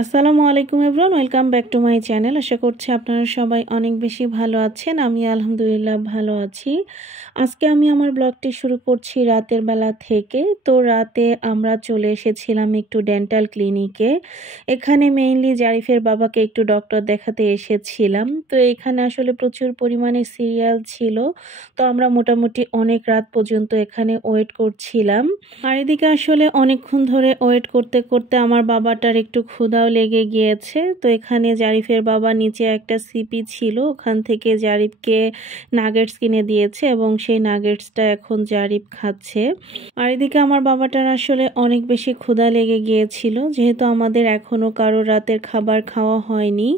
আসসালামু আলাইকুম everyone, welcome back to my channel. আশা করছি আপনারা সবাই অনেক বেশি ভালো আছেন। আমি আলহামদুলিল্লাহ ভালো আছি। আজকে আমি আমার ব্লগটি শুরু করছি রাতের বেলা থেকে। তো রাতে আমরা চলে এসেছিলাম একটু ডেন্টাল ক্লিনিকে। এখানে মেইনলি জারিফের বাবাকে একটু ডক্টর দেখাতে এসেছিলাম। তো এখানে আসলে প্রচুর পরিমাণে সিরিয়াল ছিল। তো আমরা মোটামুটি অনেক রাত পর্যন্ত এখানে ওয়েট করছিলাম। আর এদিকে আসলে অনেকক্ষণ ধরে ওয়েট করতে করতে আমার বাবাটার একটু ক্ষুধাও লেগে গিয়েছে। তো এখানে জারিফের বাবা নিচে একটা সিপি ছিল, ওখান থেকে জারিফকে নাগেটস কিনে দিয়েছে এবং সেই নাগেটসটা এখন জারিফ খাচ্ছে। আর এদিকে আমার বাবাটার আসলে অনেক বেশি ক্ষুধা লেগে গিয়েছিল, যেহেতু আমাদের এখনও কারো রাতের খাবার খাওয়া হয়নি।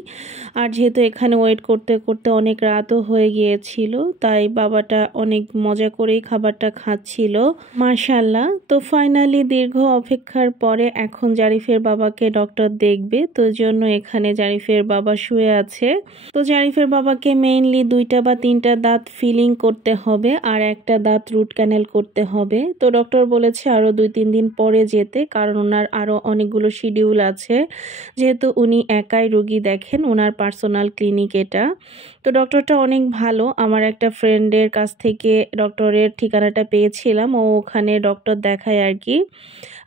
আর যেহেতু এখানে ওয়েট করতে করতে অনেক রাতও হয়ে গিয়েছিল, তাই বাবাটা অনেক মজা করেই খাবারটা খাচ্ছিল মাশাআল্লাহ। তো ফাইনালি দীর্ঘ অপেক্ষার পরে এখন জারিফের বাবাকে ডক্টর দেখবে, তো জন্য এখানে জারিফের বাবা শুয়ে আছে। তো জারিফের বাবাকে মেইনলি 2টা বা 3টা দাঁত ফিলিং করতে হবে আর একটা দাঁত রুট ক্যানেল করতে হবে। তো ডক্টর বলেছে আরও 2-3 দিন পরে যেতে, কারণ ওনার আরও অনেকগুলো শিডিউল আছে, যেহেতু উনি একাই রোগী দেখেন, ওনার পার্সোনাল ক্লিনিক এটা। তো ডক্টরটা অনেক ভালো। আমার একটা ফ্রেন্ডের কাছ থেকে ডক্টরের ঠিকানাটা পেয়েছিলাম, ও ওখানে ডক্টর দেখায় আর কি।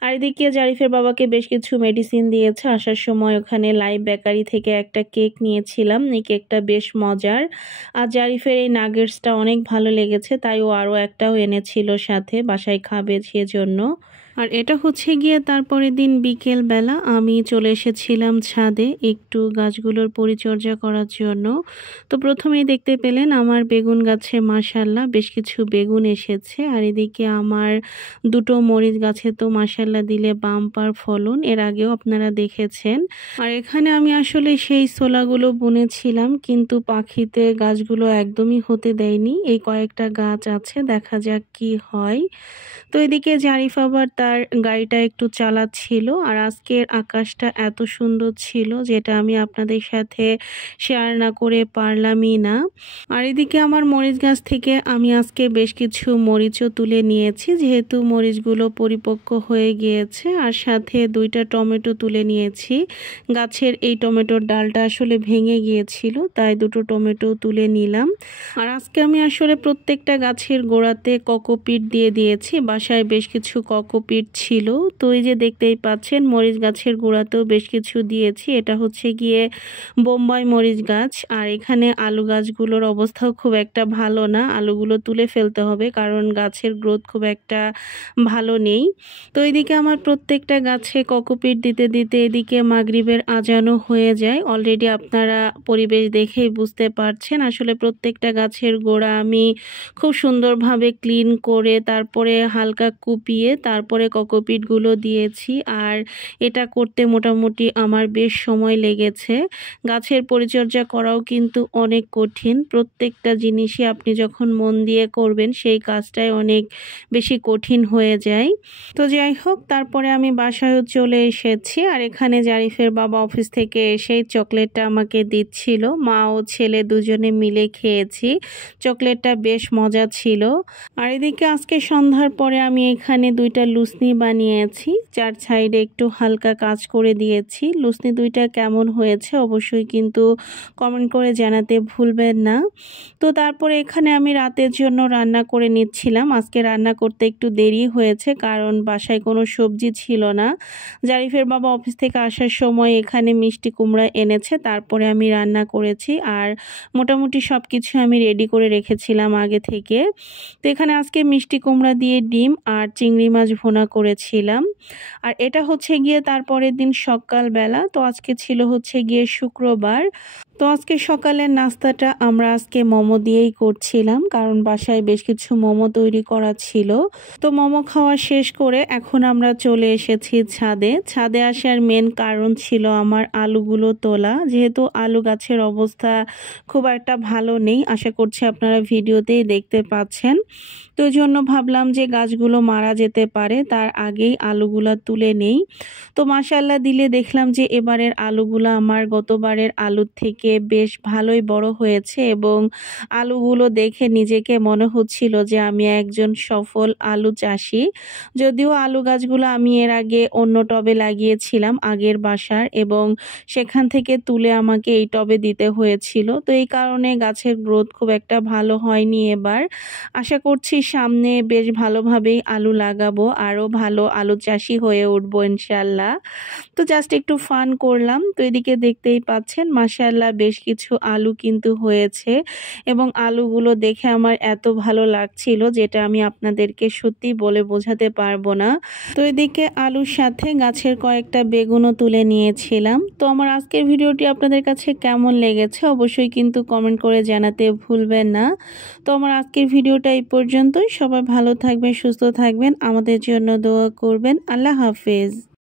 আর এদিকে জারিফের বাবাকে বেশ কিছু মেডিসিন দিয়েছে। আসার সময় ওখানে লাইভ বেকারি থেকে একটা কেক নিয়েছিলাম, এই কেকটা বেশ মজার। আর জারিফের এই নাগেটসটা অনেক ভালো লেগেছে, তাই ও আরও একটাও এনেছিল সাথে, বাসায় খাবে সেজন্য। আর এটা হচ্ছে গিয়ে তারপরের দিন বিকেল বেলা আমি চলে এসেছিলাম ছাদে একটু গাছগুলোর পরিচর্যা করার জন্য। তো প্রথমেই দেখতে পেলেন আমার বেগুন গাছে মাশাআল্লাহ বেশ কিছু বেগুন এসেছে। আর এদিকে আমার 2টো মরিচ গাছে তো মাশাআল্লাহ দিলে বাম্পার ফলন, এর আগেও আপনারা দেখেছেন। আর এখানে আমি আসলে সেই ছোলাগুলো বুনেছিলাম, কিন্তু পাখিতে গাছগুলো একদমই হতে দেয়নি। এই কয়েকটা গাছ আছে, দেখা যাক কি হয়। তো এদিকে জারিফ আবার তার গাড়িটা একটু চালাচ্ছিল। আর আজকের আকাশটা এত সুন্দর ছিল, যেটা আমি আপনাদের সাথে শেয়ার না করে পারলামই না। আর এদিকে আমার মরিচ গাছ থেকে আমি আজকে বেশ কিছু মরিচও তুলে নিয়েছি, যেহেতু মরিচগুলো পরিপক্ক হয়ে গিয়েছে। আর সাথে 2টা টমেটো তুলে নিয়েছি। গাছের এই টমেটোর ডালটা আসলে ভেঙে গিয়েছিল, তাই 2টো টমেটো তুলে নিলাম। আর আজকে আমি আসলে প্রত্যেকটা গাছের গোড়াতে কোকোপিট দিয়ে দিয়েছি। বাসায় বেশ কিছু কোকোপিট ছিল, তো এই যে দেখতেই পাচ্ছেন মরিচ গাছের গোড়াতেও বেশ কিছু দিয়েছি। এটা হচ্ছে গিয়ে বোম্বাই মরিচ গাছ। আর এখানে আলু গাছগুলোর অবস্থাও খুব একটা ভালো না, আলুগুলো তুলে ফেলতে হবে, কারণ গাছের গ্রোথ খুব একটা ভালো নেই। তো এদিকে আমার প্রত্যেকটা গাছে কোকোপিট দিতে দিতে এদিকে মাগরিবের আজানও হয়ে যায়। অলরেডি আপনারা পরিবেশ দেখেই বুঝতে পারছেন। আসলে প্রত্যেকটা গাছের গোড়া আমি খুব সুন্দরভাবে ক্লিন করে তারপরে হালকা কুপিয়ে তারপরে কোকোপিটগুলো দিয়েছি। আর এটা করতে মোটামুটি আমার বেশ সময় লেগেছে। গাছের পরিচর্যা করাও কিন্তু অনেক কঠিন। প্রত্যেকটা জিনিসই আপনি যখন মন দিয়ে করবেন সেই কাজটাই অনেক বেশি কঠিন হয়ে যায়। তো যাই হোক, তারপরে আমি বাসায়ও চলে এসেছি। আর এখানে জারিফের বাবা অফিস থেকে এসেই চকলেটটা আমাকে দিচ্ছিল। মা ও ছেলে দুজনে মিলে খেয়েছি। চকলেটটা বেশ মজা ছিল। আর এদিকে আজকে সন্ধ্যার পরে আমি এখানে 2টা লুসনি বানিয়েছি, চার সাইডে একটু হালকা কাজ করে দিয়েছি। লুসনি 2টা কেমন হয়েছে অবশ্যই কিন্তু কমেন্ট করে জানাতে ভুলবেন না। তো তারপরে এখানে আমি রাতের জন্য রান্না করে নিচ্ছিলাম। আজকে রান্না করতে একটু দেরি হয়েছে, কারণ বাসায় কোনো সবজি ছিল না। জারিফের বাবা অফিস থেকে আসার সময় এখানে মিষ্টি কুমড়া এনেছে, তারপরে আমি রান্না করেছি। আর মোটামুটি সব কিছু আমি রেডি করে রেখেছিলাম আগে থেকে। তো এখানে আজকে মিষ্টি কুমড়া দিয়ে ডিম আর চিংড়ি মাছ ভুনা করেছিলাম। আর এটা হচ্ছে গিয়ে তারপরের দিন সকালবেলা। তো আজকে ছিল হচ্ছে গিয়ে শুক্রবার। তো আজকে সকালের নাস্তাটা আমরা আজকে মোমো দিয়েই করছিলাম, কারণ বাসায় বেশ কিছু মোমো তৈরি করা ছিল। তো মোমো খাওয়া শেষ করে এখন আমরা চলে এসেছি ছাদে। ছাদে আসার মেন কারণ ছিল আমার আলুগুলো তোলা, যেহেতু আলু গাছের অবস্থা খুব একটা ভালো নেই। আশা করছি আপনারা ভিডিওতেই দেখতে পাচ্ছেন। তো ওই জন্য ভাবলাম যে গাছগুলো মারা যেতে পারে, তার আগেই আলুগুলা তুলে নেই। তো মাশাআল্লাহ দিলে দেখলাম যে এবারের আলুগুলো আমার গতবারের আলুর থেকে বেশ ভালোই বড় হয়েছে এবং আলুগুলো দেখে নিজেকে মনে হচ্ছিল যে আমি একজন সফল আলু চাষি। যদিও আলু গাছগুলো আমি এর আগে অন্য টবে লাগিয়েছিলাম আগের বাসার, এবং সেখান থেকে তুলে আমাকে এই টবে দিতে হয়েছিল। তো এই কারণে গাছের গ্রোথ খুব একটা ভালো হয়নি এবার। আশা করছি সামনে বেশ ভালোভাবেই আলু লাগাবো, আরও ভালো আলু চাষি হয়ে উঠবো ইনশাল্লাহ। তো জাস্ট একটু ফান করলাম। তো এদিকে দেখতেই পাচ্ছেন মাশাআল্লাহ বেশ কিছু আলু কিন্তু হয়েছে এবং আলুগুলো দেখে আমার এত ভালো লাগছিল যেটা আমি আপনাদেরকে সত্যি বলে বোঝাতে পারবো না। তো এদিকে আলুর সাথে গাছের কয়েকটা বেগুনও তুলে নিয়েছিলাম। তো আমার আজকের ভিডিওটি আপনাদের কাছে কেমন লেগেছে অবশ্যই কিন্তু কমেন্ট করে জানাতে ভুলবেন না। তো আমার আজকের ভিডিওটা এই পর্যন্তই। সবাই ভালো থাকবেন, সুস্থ থাকবেন, আমাদের জন্য দোয়া করবেন। আল্লাহ হাফেজ।